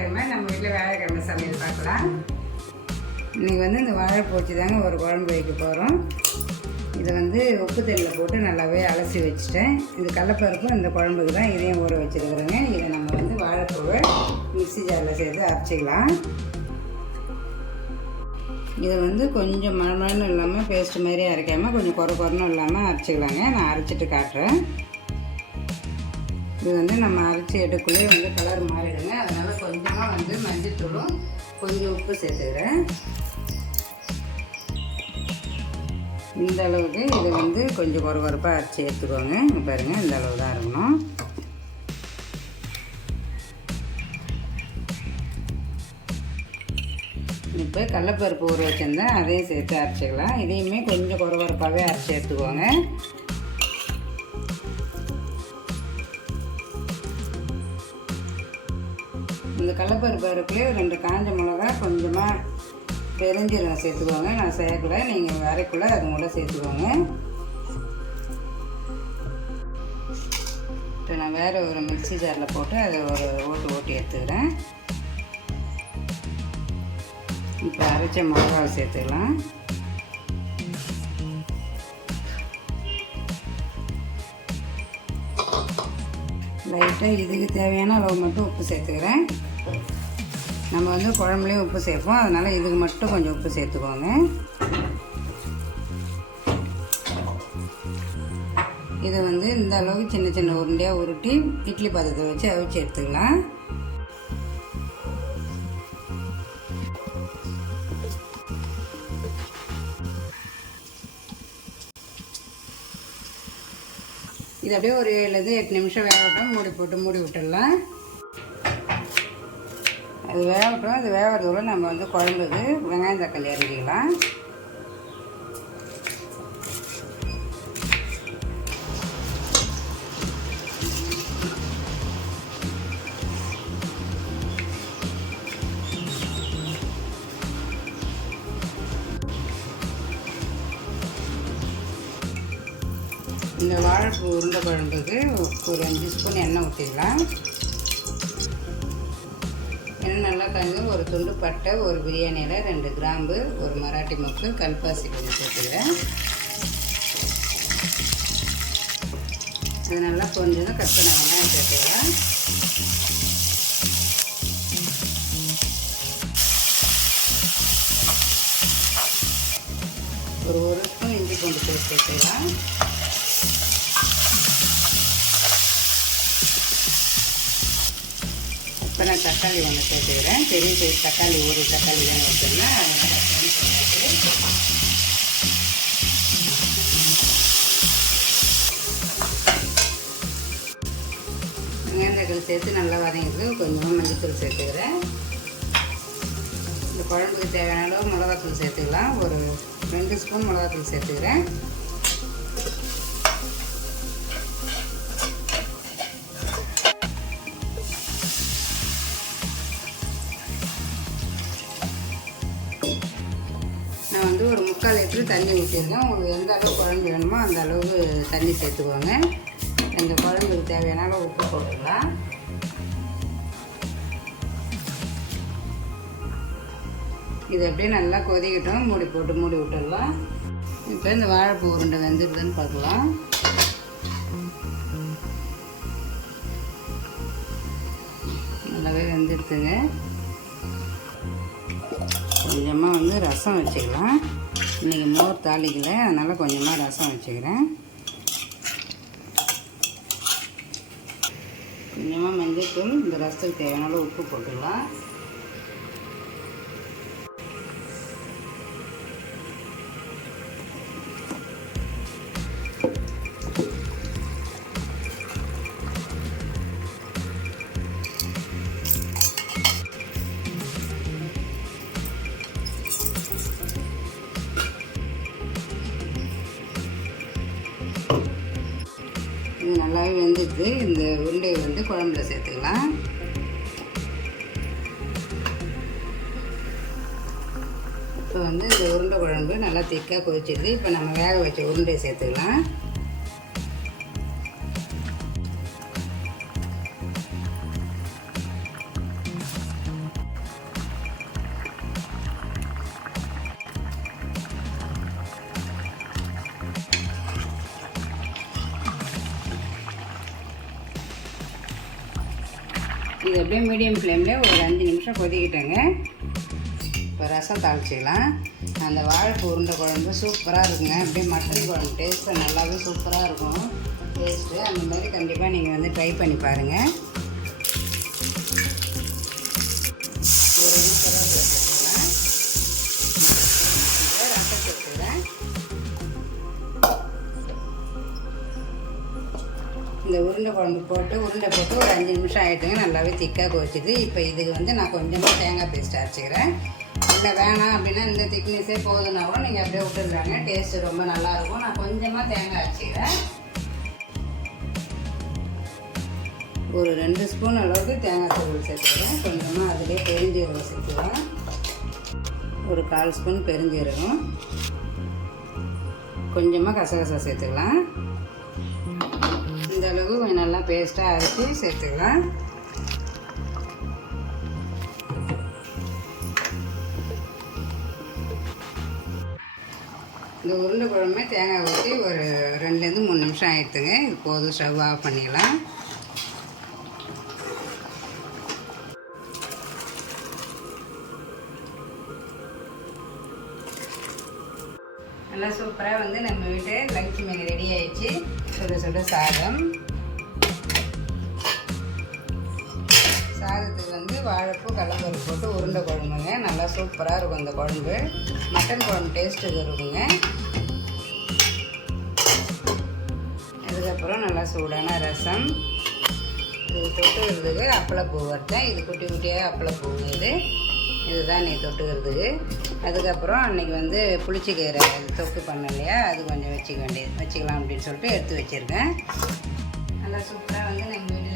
வியாழக்கிழமை நம்ம வீட்டில் வியாழக்கிழமை சமையல் பார்க்கலாம். இன்றைக்கி வந்து இந்த வாழை வச்சு தாங்க ஒரு குழம்பு வைக்க போகிறோம் இதை வந்து உப்பு தண்ணியில் போட்டு நல்லாவே அலசி வச்சுட்டேன். இது கடலப்பருப்பு இந்த குழம்புக்கு தான் இதையும் ஊற வச்சுருக்குறேங்க. இதை நம்ம வந்து வாழைப்பூவை மிக்ஸி ஜாரில் சேர்த்து அரைச்சிக்கலாம். இதை வந்து கொஞ்சம் மழமழன்னு இல்லாமல் பேஸ்ட் மாதிரி அரைக்காமல் கொஞ்சம் குறை குறைனும் இல்லாமல் அரைச்சிக்கலாங்க. நான் அரைச்சிட்டு காட்டுறேன். இது வந்து நம்ம அரைச்சி எடுக்குள்ளே வந்து கலர் மாறிடுங்க. அதனால் கொஞ்சமாக வந்து மஞ்சத்தூளும் கொஞ்சம் உப்பு சேர்த்துக்கிறேன். இந்த அளவுக்கு இதை வந்து கொஞ்சம் குறகுறப்பாக அரைச்சி எடுத்துக்கோங்க இங்கே பாருங்கள் இந்த அளவு தான் இருக்கணும். இப்போ கடலப்பருப்பு ஊற வச்சுருந்தேன் அதையும் சேர்த்து அரைச்சிக்கலாம். இதையுமே கொஞ்சம் குறகுறப்பாகவே அரைச்சி எடுத்துக்கோங்க. இந்த கடலப்பருப்பு அரைக்குள்ளே ரெண்டு காஞ்ச மிளகா கொஞ்சமாக பெருஞ்சீரகம் சேர்த்துக்கோங்க. நான் சேர்க்கல. நீங்கள் அரைக்குள்ளே அது கூட சேர்த்துக்கோங்க. இப்போ நான் வேறு ஒரு மிக்சி ஜாரில் போட்டு அதை ஒரு ஓட்டு ஓட்டி எடுத்துக்கிறேன். இப்போ அரைச்ச மிளகாவை சேர்த்துக்கலாம். லைட்டாக இதுக்கு தேவையான அளவு மட்டும் உப்பு சேர்த்துக்கிறேன். நம்ம வந்து குழம்புலேயும் உப்பு சேர்ப்போம். அதனால் இதுக்கு மட்டும் கொஞ்சம் உப்பு சேர்த்துக்கோங்க. இதை வந்து இந்த அளவுக்கு சின்ன சின்ன உருண்டையாக உருட்டி இட்லி பாத்திரத்தை வச்சு அவிச்சு எடுத்துக்கலாம். இது அப்படியே ஒரு ஏழுலேருந்து எட்டு நிமிஷம் வேகட்டும். மூடி போட்டு மூடி விட்டுடலாம். அது வேகட்டும் அது வேகிறதுக்குள்ள நம்ம வந்து குழம்புக்கு வெங்காயம் தக்காளி இறக்கிக்கலாம் இந்த வாழைப்பூ உருண்டை குழம்புக்கு ஒரு அஞ்சு ஸ்பூன் எண்ணெய் ஊற்றிக்கலாம் நல்லா காய்ந்து ஒரு துண்டு பட்டை ஒரு பிரியாணியில் ரெண்டு கிராம்பு ஒரு மராட்டி மொக்கு கல்பாசி கொஞ்சம் சேர்த்துக்கிறேன் அது நல்லா கொஞ்சம் கட் பண்ண வெங்காயம் சேர்த்துக்கலாம் ஒரு ஒரு ஸ்பூன் இஞ்சி பூண்டு பேஸ்ட் சேர்த்துக்கலாம். நான் தக்காளி ஒன்று சேர்த்துக்கிறேன். பெரிய சைஸ் தக்காளி ஒரு தக்காளி தான் வச்சுருந்தேன் வெங்காயத்தக்காளி சேர்த்து நல்லா வதங்கிட்டு கொஞ்சமாக மஞ்சத்தூள் சேர்த்துக்கிறேன். இந்த குழம்புக்கு தேவையான அளவு மிளகாத்தூள் சேர்த்துக்கலாம். ஒரு ரெண்டு ஸ்பூன் மிளகாத்தூள் சேர்த்துக்கிறேன். நான் வந்து ஒரு முக்கால் லிட்டரு தண்ணி ஊற்றிருக்கேன் உங்களுக்கு எந்த அளவு குழம்பு வேணுமோ அந்த அளவு தண்ணி சேர்த்துக்கோங்க. இந்த குழம்புக்கு தேவையான அளவு உப்பு போட்டுக்கலாம். இது அப்படியே நல்லா கொதிக்கட்டும். மூடி போட்டு மூடி விட்டுடலாம். இப்போ இந்த வாழைப்பூ உருண்டை வெந்துடுதுன்னு பார்க்கலாம். நல்லாவே வெந்துடுதுங்க கொஞ்சமாக வந்து ரசம் வச்சுக்கலாம். இன்றைக்கி மோர் தாளிக்கல அதனால் கொஞ்சமாக ரசம் வச்சுக்கிறேன். கொஞ்சமாக மஞ்சத்தூள் இந்த ரசத்துக்கு தேவையான அளவு உப்பு போட்டுக்கலாம். நல்லாவே வெந்துட்டு இந்த உருண்டையை வந்து குழம்புல சேர்த்துக்கலாம். இப்போ வந்து இந்த உருண்டை குழம்பு நல்லா திக்காக கொதிச்சிடுது இப்போ நம்ம வேக வச்ச உருண்டையை சேர்த்துக்கலாம். இது அப்படியே மீடியம் ஃப்ளேமில் ஒரு அஞ்சு நிமிஷம் கொதிக்கிட்டேங்க. இப்போ ரசம் தாளிச்சிக்கலாம் அந்த வாழைப்பு உருண்டை குழம்பு சூப்பராக இருக்குங்க. அப்படியே மட்டன் குழம்பு டேஸ்ட்டு நல்லாவே சூப்பராக இருக்கும். டேஸ்ட்டு அந்த மாதிரி கண்டிப்பாக நீங்கள் வந்து ட்ரை பண்ணி பாருங்கள் ஒரு இந்த உருண்டை குழம்பு போட்டு உருண்டை போட்டு ஒரு அஞ்சு நிமிஷம் ஆகிட்டுங்க நல்லாவே திக்காக கொதிச்சுது. இப்போ இதுக்கு வந்து நான் கொஞ்சமாக தேங்காய் பேஸ்ட் அரைச்சிக்கிறேன். இல்லை வேணாம் அப்படின்னா இந்த திக்னஸே போதுன்னா கூட நீங்கள் அப்படியே விட்டுருந்தாங்க டேஸ்ட்டு ரொம்ப நல்லாயிருக்கும் நான் கொஞ்சமாக தேங்காய் அரைச்சிக்கிறேன். ஒரு ரெண்டு ஸ்பூன் அளவுக்கு தேங்காய் தூள் சேர்த்துக்கிறேன். கொஞ்சமாக அதிலே பெருஞ்சீரகம் சேர்த்துக்கிறேன். ஒரு கால் ஸ்பூன் பெருஞ்சீரகம். கொஞ்சமாக கசகசா சேர்த்துக்கலாம். இந்த அளவு கொஞ்சம் நல்லா பேஸ்ட்டாக அரைச்சி சேர்த்துக்கலாம். இந்த உருண்டை குழம்பு தேங்காய் ஊற்றி ஒரு ரெண்டுலேருந்து மூணு நிமிஷம் ஆயிடுத்துங்க. இது போதும் ஸ்டவ் ஆஃப் பண்ணிடலாம். நல்லா சூப்பராக வந்து நம்ம வீட்டு லஞ்ச் ரெடி ஆயிடுச்சு. சுட சுட சாதம். சாதத்துக்கு வந்து வாழைப்பூ கடலப்பருப்பு போட்டு உருண்டை குழம்புங்க. நல்லா சூப்பராக இருக்கும் அந்த குழம்பு. மட்டன் குழம்பு டேஸ்ட்டு இருக்குங்க. அதுக்கப்புறம் நல்லா சூடான ரசம். இது தொட்டுக்கிறதுக்கு அப்பளப்பூ வறுத்தேன். இது குட்டி குட்டியாக அப்பளப்பூ இது. இதுதான் நீ தொட்டுக்கிறதுக்கு. அதுக்கப்புறம் அன்றைக்கி வந்து புளிச்சிக்கீரை தொக்கு பண்ண இல்லையா அது கொஞ்சம் வச்சுக்க வேண்டியது வச்சுக்கலாம் அப்படின்னு சொல்லிட்டு எடுத்து வச்சுருக்கேன். நல்லா சூப்பராக வந்து நாங்கள்